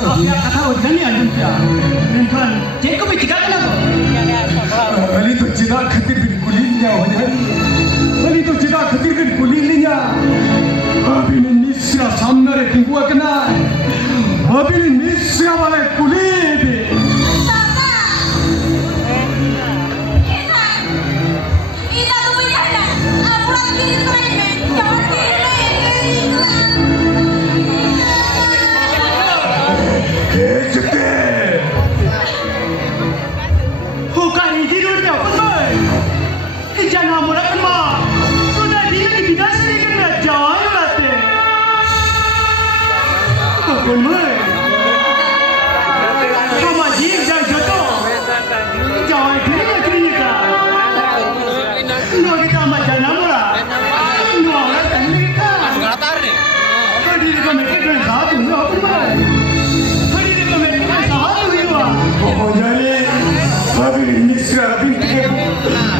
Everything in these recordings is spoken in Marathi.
kata udah nih anjing ya, kan? Jadi kau bicara kan aku? Bali tu cina khatir bin kulinya, bali tu cina khatir bin kulinya. Abi ni nisra samna re tingguan kena, abi ni nisra wala kulib.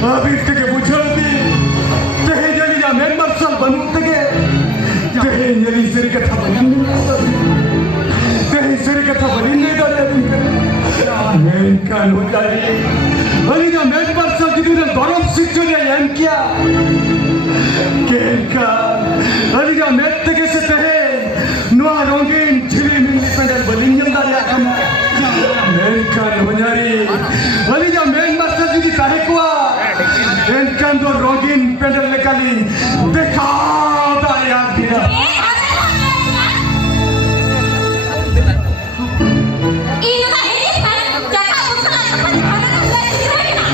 अभी तक बुझाती तहे जानी जा मैं मरसल बनू तके तहे नली सरी कथा बनी तहे सरी कथा बनी नहीं करे मैं कान हो जाए अली जा मैं मरसल की दिन गरम सिचो ने एम किया केका अली जा मैं तके से तहे नुआ रंगीन झिली मिली पेंडल बलिंजम दारिया कमा मैं कान हो जाए अली जा मैं मरसल की तारीख हुआ Encando rogin pedal lekali dekada ya dia. Ini tak ini kan jaga usaha apa di mana dari sini nak.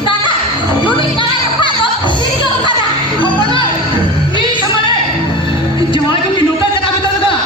Dana, lu ni jangan apa tu, ini kau kada. Apa nak? Ini sama le. Jemaah itu minuka jaga betul juga.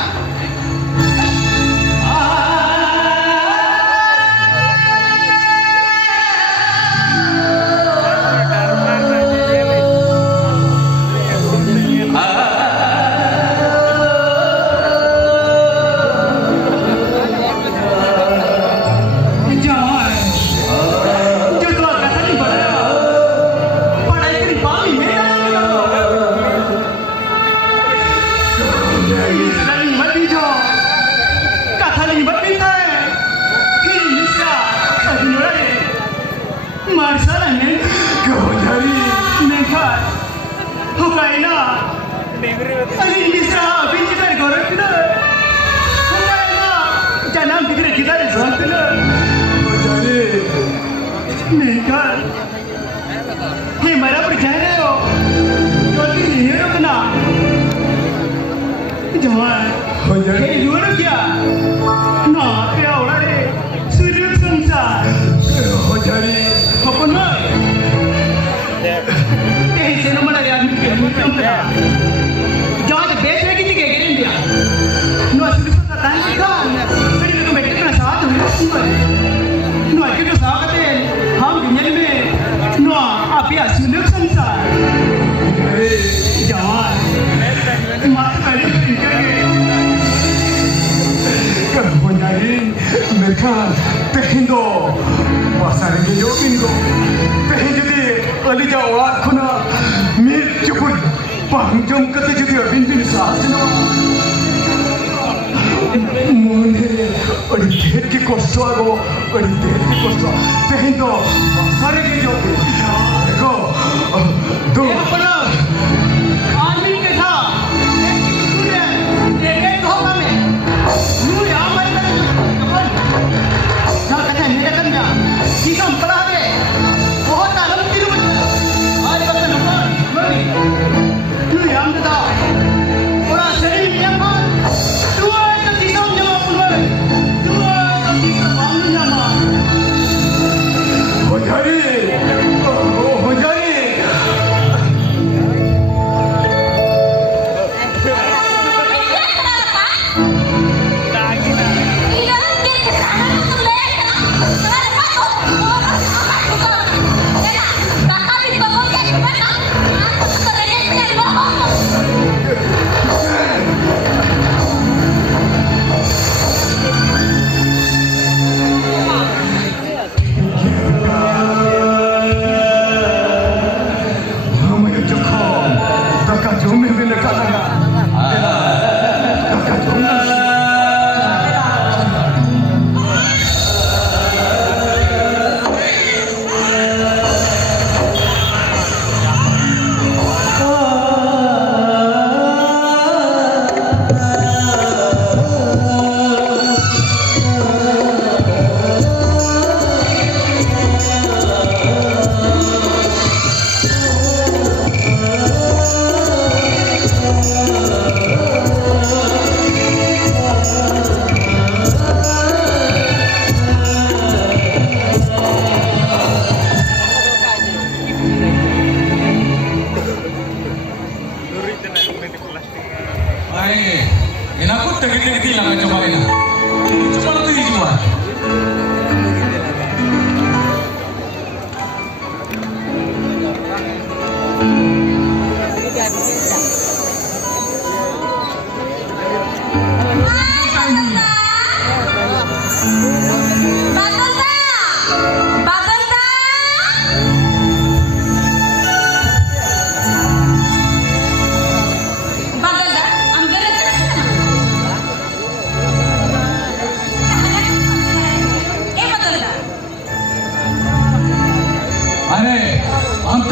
Jadi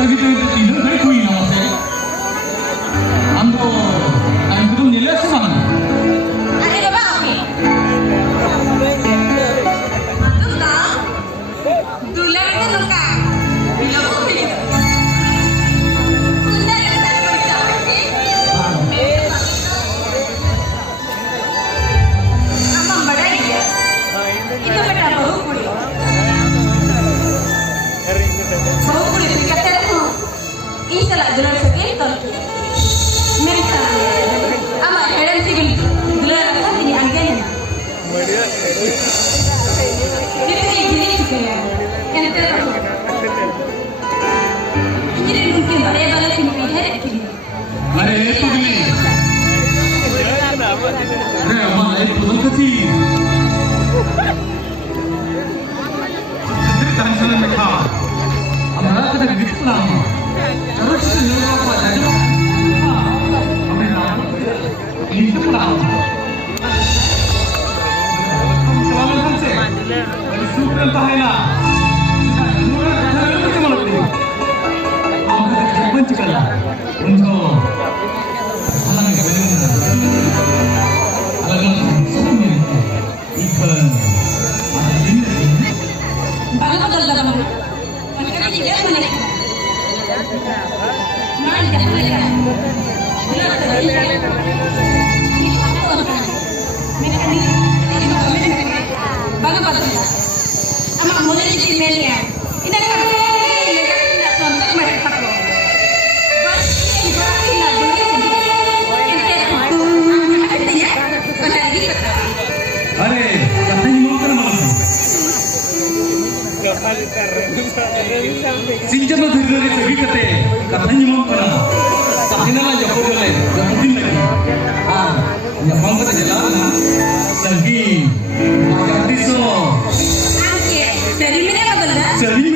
tadi tu tidur kali kui nama saya. Ambo, I'm belum nilai semang. Ada apa oke? Mantul tak? Dulang itu luka. Bila mau beli? Bunda yang tak berjaya, oke? Amang badai dia. Itu benar bahu puri. Bahu puri itu kata tu. Ini salah dulang sekali tu. Meri sana. Ama heran sigil dulang apa ini angin. Itu ini juga ya. Yang terlalu. Ini mungkin bala sini ada kini. Ada itu ni. Ada apa? Itu kecil. Sedih tahan sana mereka. Amara kita gitu lah. Terus ni apa lagi? Amara ini tu lah. Selalu kan sih. Super tahan lah. Mula kita macam mana ni? Amara kita benci lah. Untuk alam yang benar. Alam semua ikan. Ada ini. Bagus betul dalam. Mereka tidak menarik. Mana dah mereka? Benar betul. Ini apa orang? Mereka ni bagus betul. Ama mulai di media. Ini kan mereka tidak tonton mereka takut. Bas ini berarti nak duit sendiri. Ente ada ya? Benar di betul. Are, katanya mau kan malam. Sinjam tu dari pergi kate, katanya mau kan. Sakina lah jauh dulu, jauh din lagi. Ya mau kata jalan lah. Sagi, macam tiso. Angke, dari mana kau benda? Jadi